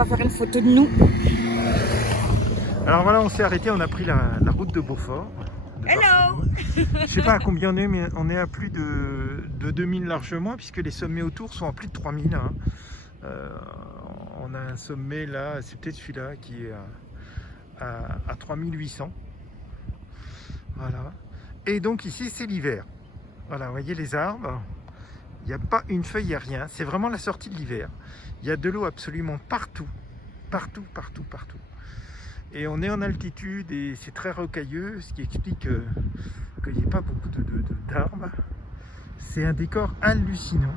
On va faire une photo de nous. Alors voilà, on s'est arrêté, on a pris la route de Beaufort. Hello. Je sais pas à combien on est, mais on est à plus de 2000 largement, puisque les sommets autour sont à plus de 3000. Hein. On a un sommet là, c'est peut-être celui-là qui est à 3800. Voilà. Et donc ici, c'est l'hiver. Voilà, vous voyez les arbres. Il n'y a pas une feuille, il n'y a rien. C'est vraiment la sortie de l'hiver. Il y a de l'eau absolument partout. Partout, partout, partout. Et on est en altitude et c'est très rocailleux, ce qui explique qu'il n'y ait pas beaucoup d'arbres. C'est un décor hallucinant.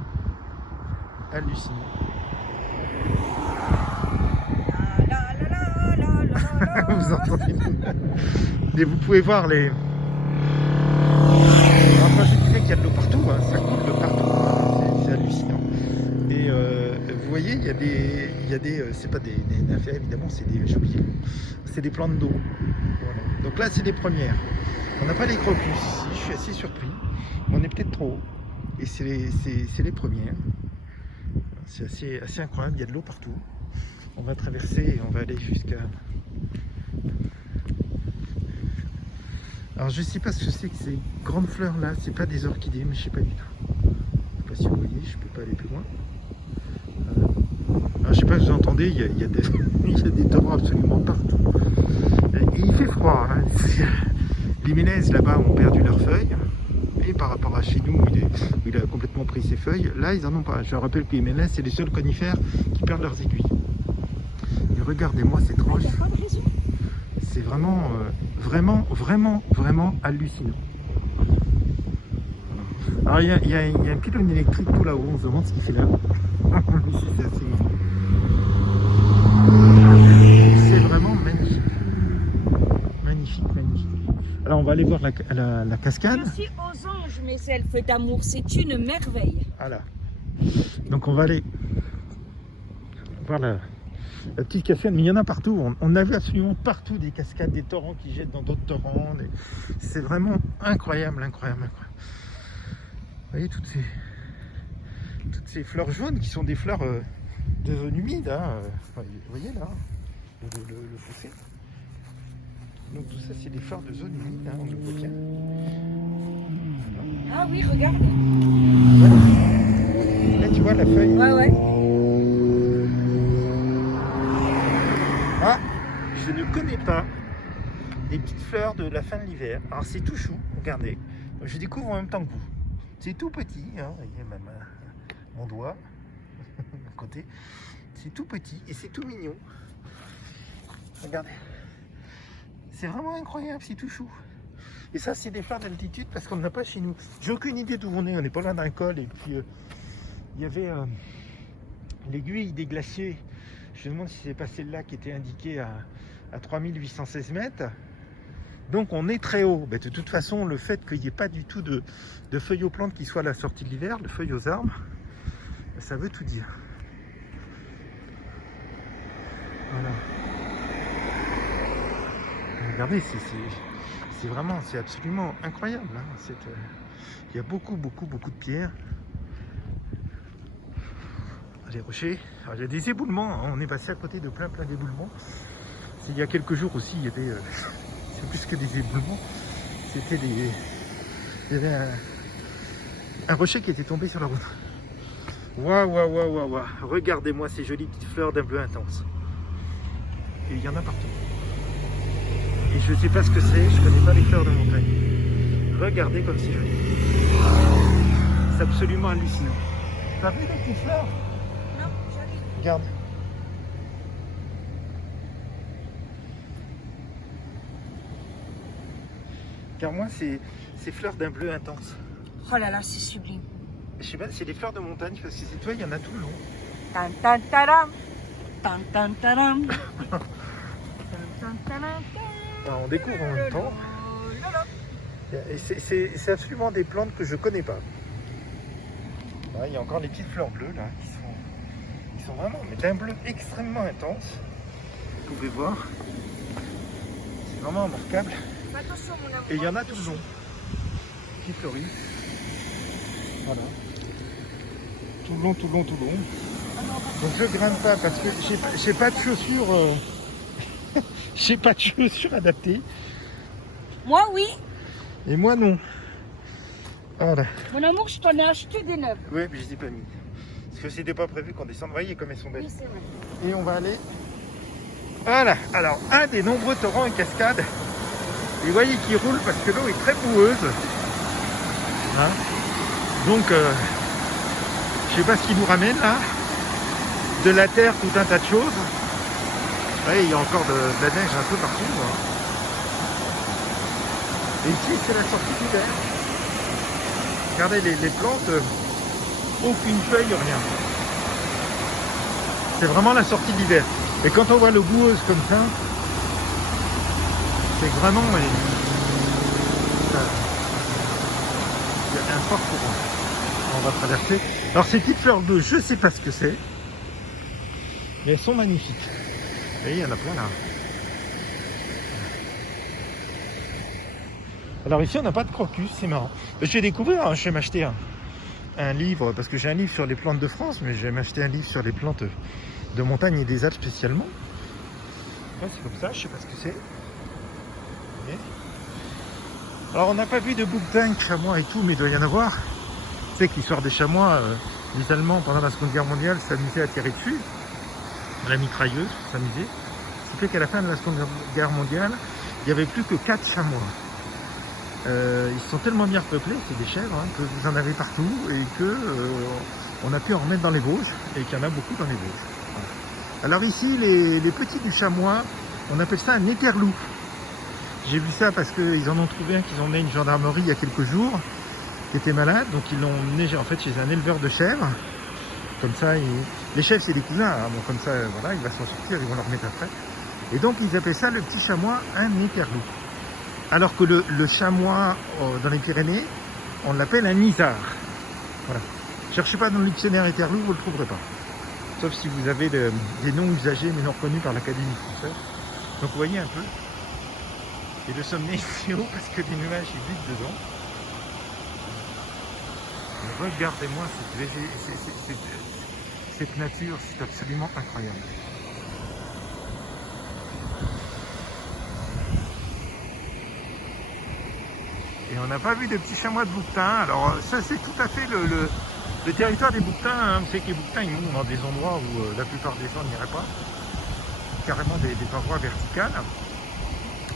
Hallucinant. Vous entendez? Et vous pouvez voir les... Enfin, je disais qu'il y a de l'eau partout, hein. Ça coule de partout. Hein. C'est hallucinant. Et vous voyez, il y a des c'est pas des nymphères évidemment, c'est des champignons. C'est des plantes d'eau. Voilà. Donc là, c'est les premières. On n'a pas les crocus ici, je suis assez surpris. On est peut-être trop haut. Et c'est les premières. C'est assez incroyable, il y a de l'eau partout. On va traverser et on va aller jusqu'à... Alors je sais pas ce que c'est que ces grandes fleurs là, c'est pas des orchidées, mais je sais pas du tout. Je sais pas si vous voyez, je peux pas aller plus loin. Alors, je sais pas si vous entendez, il y a des torrents absolument partout. Et il fait froid. Hein. Les mélèzes là-bas ont perdu leurs feuilles. Et par rapport à chez nous, où il a complètement pris ses feuilles, là ils en ont pas. Je rappelle que les mélèzes, c'est les seuls conifères qui perdent leurs aiguilles. Et regardez-moi cette roche. C'est vraiment, vraiment hallucinant. Alors il y a un pylône électrique tout là-haut, on se demande ce qu'il fait là. C'est assez marrant. C'est vraiment magnifique. Magnifique, magnifique. Alors on va aller voir la cascade. Je suis aux anges, mes elfes d'amour, c'est une merveille. Voilà. Donc on va aller voir la petite cascade, mais il y en a partout. On a vu absolument partout des cascades, des torrents qui jettent dans d'autres torrents. C'est vraiment incroyable, incroyable, incroyable. Vous voyez toutes ces fleurs jaunes qui sont des fleurs de zone humide. Hein. Vous voyez là, le fossé. Donc tout ça c'est des fleurs de zone humide, hein, on le voit bien. Ah oui, regarde. Là tu vois la feuille. Ouais, ouais. Ah, je ne connais pas des petites fleurs de la fin de l'hiver. Alors c'est tout chou, regardez. Je découvre en même temps que vous. C'est tout petit, hein, vous voyez même mon doigt à côté. C'est tout petit et c'est tout mignon. Regardez. C'est vraiment incroyable, c'est tout chou. Et ça, c'est des fleurs d'altitude parce qu'on n'a pas chez nous. J'ai aucune idée d'où on est. On n'est pas loin d'un col. Et puis, il y avait l'aiguille des glaciers. Je me demande si c'est pas celle-là qui était indiquée à 3816 mètres. Donc, on est très haut. Mais de toute façon, le fait qu'il n'y ait pas du tout de feuilles aux plantes qui soient à la sortie de l'hiver, de feuilles aux arbres, ça veut tout dire. Voilà. Regardez, c'est vraiment, c'est absolument incroyable. Hein. Il y a beaucoup de pierres. Les rochers. Alors, il y a des éboulements. Hein. On est passé à côté de plein d'éboulements. Il y a quelques jours aussi, il y avait, c'est plus que des éboulements. C'était il y avait un rocher qui était tombé sur la route. Waouh. Regardez-moi ces jolies petites fleurs d'un bleu intense. Et il y en a partout. Et je ne sais pas ce que c'est, je ne connais pas les fleurs de montagne. Regardez comme c'est joli. C'est absolument hallucinant. T'as vu les petites fleurs? Non, j'arrive. Regarde. Car moi, c'est fleurs d'un bleu intense. Oh là là, c'est sublime. Je sais pas, c'est des fleurs de montagne parce que c'est toi, il y en a tout le long. Tan tan taram. Tan tan taram. Alors, on découvre en même temps. Et c'est absolument des plantes que je connais pas. Là, il y a encore les petites fleurs bleues là, qui sont vraiment d'un bleu extrêmement intense. Vous pouvez voir. C'est vraiment remarquable. Attention, mon amour. Et il y en a tout le long qui fleurissent. Voilà. Tout le long. Donc je grimpe pas parce que j'ai pas de chaussures. J'ai pas de chaussures adaptées. Moi, oui. Et moi non. Voilà. Mon amour, je t'en ai acheté des neufs. Oui, mais je les ai pas mis. Parce que c'était pas prévu qu'on descende. Vous voyez comme elles sont belles. Oui, c'est vrai. Et on va aller. Voilà. Alors, un des nombreux torrents et cascades. Et vous voyez qui roule parce que l'eau est très boueuse. Hein, donc, je sais pas ce qui nous ramène là. De la terre, tout un tas de choses. Vous voyez, il y a encore de la neige un peu partout. Hein. Et ici, c'est la sortie d'hiver. Regardez les plantes, aucune feuille, rien. C'est vraiment la sortie d'hiver. Et quand on voit l'eau boueuse comme ça, c'est vraiment... Il y a un fort courant. On va traverser. Alors ces petites fleurs d'eau, je ne sais pas ce que c'est. Mais elles sont magnifiques. Vous voyez, il y en a plein là. Alors ici, on n'a pas de crocus, c'est marrant. Je vais découvrir, hein, je vais m'acheter un livre, parce que j'ai un livre sur les plantes de France, mais je vais m'acheter un livre sur les plantes de montagne et des Alpes spécialement. Ouais, c'est comme ça, je sais pas ce que c'est. Okay. Alors on n'a pas vu de bouquetin, chamois et tout, mais il doit y en avoir. Tu sais que l'histoire des chamois, les Allemands pendant la Seconde Guerre mondiale s'amusaient à tirer dessus, à la mitrailleuse, s'amusaient. Ce qui fait qu'à la fin de la Seconde Guerre mondiale, il n'y avait plus que 4 chamois. Ils sont tellement bien peuplés, c'est des chèvres, hein, que vous en avez partout et que on a pu en remettre dans les Vosges et qu'il y en a beaucoup dans les Vosges. Voilà. Alors ici, les petits du chamois, on appelle ça un éperlou. J'ai vu ça parce qu'ils en ont trouvé un qu'ils ont emmené à une gendarmerie il y a quelques jours, qui était malade, donc ils l'ont emmené en fait chez un éleveur de chèvres. Comme ça, les chèvres c'est des cousins, hein, bon, comme ça, voilà, il va s'en sortir, ils vont le remettre après. Et donc ils appellent ça le petit chamois un éperlou. Alors que le chamois dans les Pyrénées, on l'appelle un isard. Voilà. Cherchez pas dans le dictionnaire éperlou, vous ne le trouverez pas. Sauf si vous avez des noms usagés mais non reconnus par l'Académie française. Donc vous voyez un peu. Et le sommet est haut parce que les nuages ils butent dedans. Regardez-moi cette nature, c'est absolument incroyable. Et on n'a pas vu de petits chamois de bouquetins. Alors ça c'est tout à fait le territoire des bouquetins. Hein. Vous savez que les bouquetins ils montent dans des endroits où la plupart des gens n'iraient pas. Carrément des parois verticales.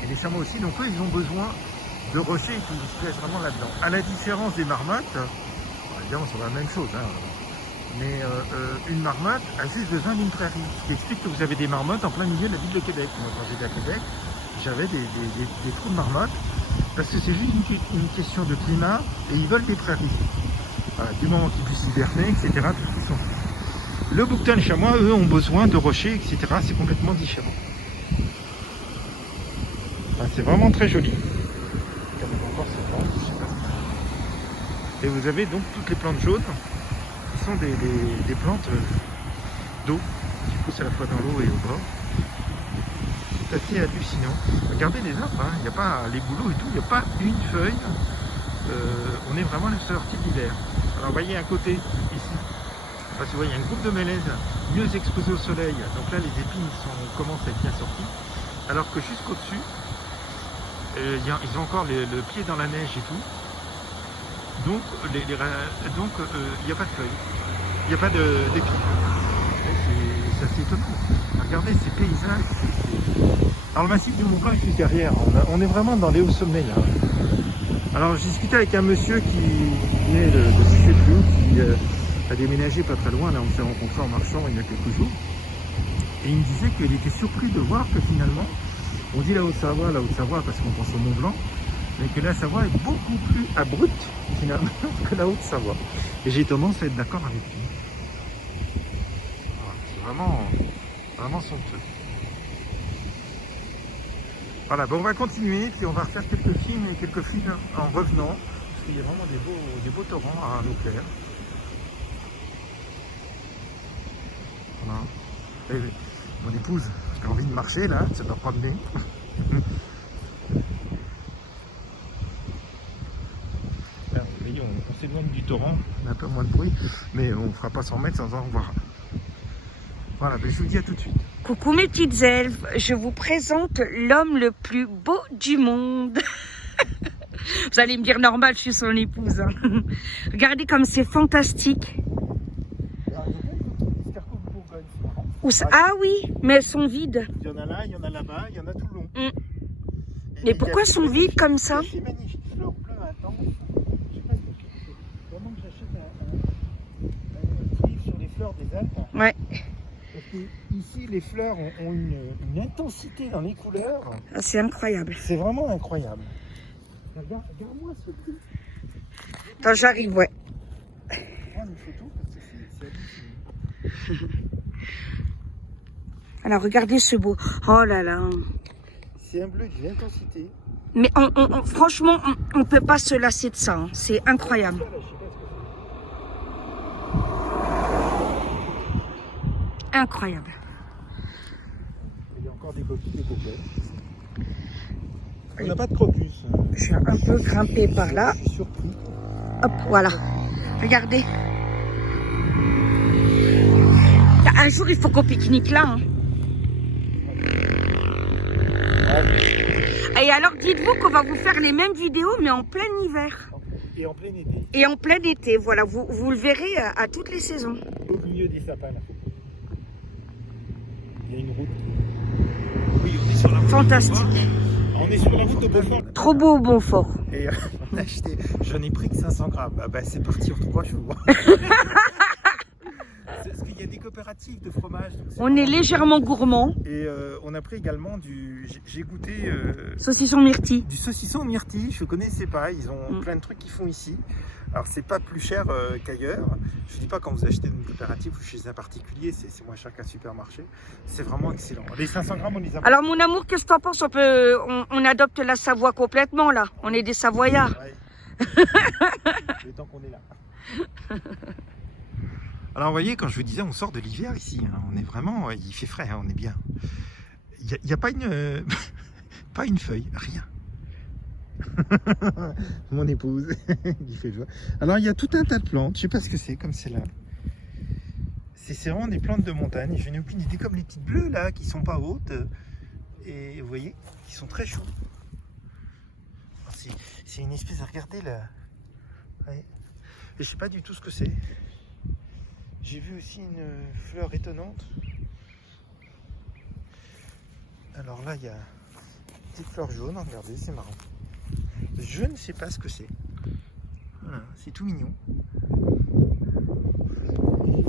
Et les chamois aussi, donc eux ils ont besoin de rochers qui se plaisent vraiment là-dedans. À la différence des marmottes, évidemment c'est la même chose, hein. Mais une marmotte a juste besoin d'une prairie. Ce qui explique que vous avez des marmottes en plein milieu de la ville de Québec. Moi quand j'étais à Québec, j'avais des trous de marmottes. Parce que c'est juste une question de climat et ils veulent des prairies. Voilà, du moment qu'ils puissent hiberner, etc. Tout ce qu'ils sont. Le bouquetin, les chamois, eux, ont besoin de rochers, etc. C'est complètement différent. Enfin, c'est vraiment très joli. Regardez encore cette plante, je sais pas ce que... Et vous avez donc toutes les plantes jaunes qui sont des plantes d'eau qui poussent à la fois dans l'eau et au bord. C'est assez hallucinant. Regardez les arbres, hein. Il n'y a pas les bouleaux et tout, il n'y a pas une feuille. On est vraiment à la sortie de l'hiver. Alors vous voyez un côté ici, parce que vous voyez un groupe de mélèzes mieux exposés au soleil. Donc là les épines commencent à être bien sorties. Alors que jusqu'au-dessus, ils ont encore le pied dans la neige et tout. Donc il n'y a pas de feuilles, il n'y a pas d'épines. C'est assez étonnant. Regardez ces paysages. Alors le massif du Mont-Blanc est juste derrière. On est vraiment dans les hauts sommets là. Alors j'ai discuté avec un monsieur qui venait de Cicéplou, qui a déménagé pas très loin. Là on s'est rencontrés en marchant il y a quelques jours. Et il me disait qu'il était surpris de voir que finalement, on dit la Haute-Savoie parce qu'on pense au Mont-Blanc, mais que la Savoie est beaucoup plus abrupte finalement que la Haute-Savoie. Et j'ai tendance à être d'accord avec lui. Voilà, c'est vraiment somptueux. Voilà, bon, on va continuer, puis on va refaire quelques films et quelques films en revenant, parce qu'il y a vraiment des beaux torrents à l'eau claire. Voilà. Et mon épouse a envie de marcher là, de se promener. Là, vous voyez, on s'éloigne du torrent, on a un peu moins de bruit, mais on ne fera pas 100 mètres sans en revoir. Voilà, ben, je vous dis à tout de suite. Coucou mes petites elfes, je vous présente l'homme le plus beau du monde. Vous allez me dire normal, je suis son épouse. Hein. Regardez comme c'est fantastique. Alors, il y a plein de photos d'escargots de Bourgogne, c'est marrant. Ah oui, mais elles sont vides. Il y en a là, il y en a là-bas, il y en a tout le long. Mm. Et Mais il y pourquoi a sont des vides comme ça? magnifiques- Ces magnifiques fleurs bleues intenses. Je sais pas si c'est vraiment que j'achète un livre sur les fleurs des Alpes. Ouais, Parce que ici, les fleurs ont une intensité dans les couleurs. ah, c'est incroyable. C'est vraiment incroyable. Regarde-moi ce truc. Attends, j'arrive, ouais. Prends une photo parce que c'est hallucinant. Alors regardez ce beau. Oh là là. C'est un bleu d'une intensité. Mais franchement, on peut pas se lasser de ça. Hein. C'est incroyable. Là, je sais pas ce que Incroyable. c'est. Il y a encore des coquilles, des coquettes. On n'a pas de crocus. Je vais un peu grimper par là. Je suis surpris. Hop, voilà. Regardez. Un jour, il faut qu'on pique-nique là. Hein. Et alors, dites-vous qu'on va vous faire les mêmes vidéos, mais en plein hiver. Et en plein été. Et en plein été, voilà. Vous le verrez à toutes les saisons. Au milieu des sapins là. Il y a une route. Oui, on est sur la route. Fantastique. On est sur la route de Beaufort. Trop beau au Bonfort. Et on a acheté, j'en ai pris que 500 grammes. Bah, c'est parti en 3 jours. Parce qu'il y a des coopératives de fromage. Donc On est légèrement gourmand. Et on a pris également j'ai goûté Saucisson myrtille. du saucisson aux myrtilles. Je ne connaissais pas. Ils ont Mm. plein de trucs qu'ils font ici. Alors c'est pas plus cher qu'ailleurs. Je dis pas quand vous achetez d'une coopérative ou chez un particulier, c'est moins cher qu'un supermarché. C'est vraiment excellent. Les 500 grammes, on les a. Alors mon amour, qu'est-ce que t'en penses? On adopte la Savoie complètement là. On est des Savoyards. Ouais. Le temps qu'on est là. Alors vous voyez, quand je vous disais, on sort de l'hiver ici. Hein. On est vraiment, il fait frais, hein, on est bien. Il n'y a pas une, pas une feuille, rien. Mon épouse, qui fait joie. Alors il y a tout un tas de plantes. Je sais pas ce que c'est, comme c'est là. C'est vraiment des plantes de montagne. Je n'ai aucune idée, comme les petites bleues là, qui sont pas hautes. Et vous voyez, qui sont très chaudes. C'est une espèce de regarder là. Ouais. Et je sais pas du tout ce que c'est. J'ai vu aussi une fleur étonnante. Alors là, il y a une petite fleur jaune. Regardez, c'est marrant. Je ne sais pas ce que c'est. Voilà, c'est tout mignon.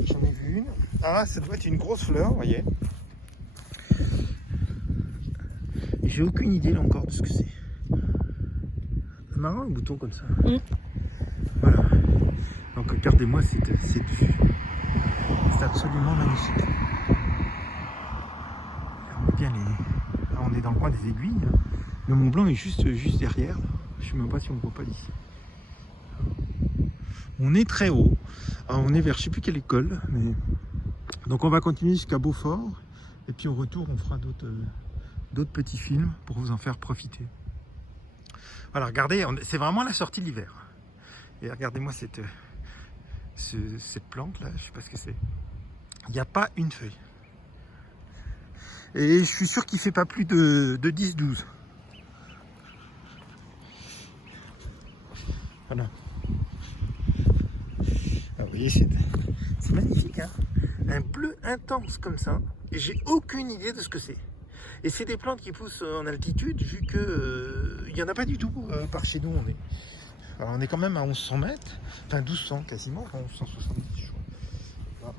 J'en ai vu une. Ah, ça doit être une grosse fleur, vous voyez. J'ai aucune idée là encore de ce que c'est. C'est marrant un bouton comme ça. Mm. Voilà. Donc regardez-moi cette vue. C'est absolument magnifique. On voit bien là, on est dans le coin des aiguilles. Hein. Le Mont Blanc est juste derrière. Là. Je ne sais même pas si on ne voit pas d'ici. On est très haut. Alors, on est vers je ne sais plus quelle école. Mais... Donc on va continuer jusqu'à Beaufort. Et puis au retour, on fera d'autres petits films pour vous en faire profiter. Voilà, regardez, c'est vraiment la sortie de l'hiver. Et regardez-moi cette plante là, je sais pas ce que c'est. Il n'y a pas une feuille. Et je suis sûr qu'il ne fait pas plus de 10-12. Voilà. Ah, vous voyez, c'est magnifique, hein, un bleu intense comme ça. Et j'ai aucune idée de ce que c'est. Et c'est des plantes qui poussent en altitude, vu que il n'y en a pas du tout par chez nous. Alors, on est quand même à 1100 mètres, enfin 1200 quasiment, enfin 1170 je crois. Voilà.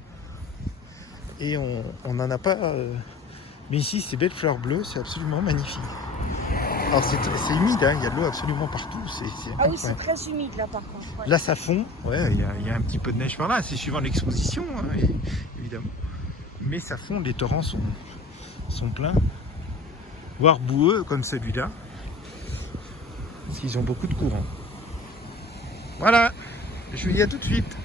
Et on n'en a pas. Mais ici, ces belles fleurs bleues, c'est absolument magnifique. Alors c'est humide, hein, il y a de l'eau absolument partout. Ah oui, c'est très humide là par contre. Ouais. Là ça fond, ouais, il y a un petit peu de neige par là, c'est suivant l'exposition, hein, évidemment. Mais ça fond, les torrents sont pleins, voire boueux comme celui-là, parce qu'ils ont beaucoup de courant. Voilà, je vous dis à tout de suite.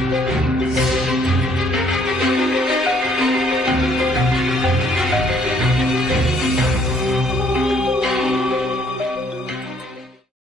Bye.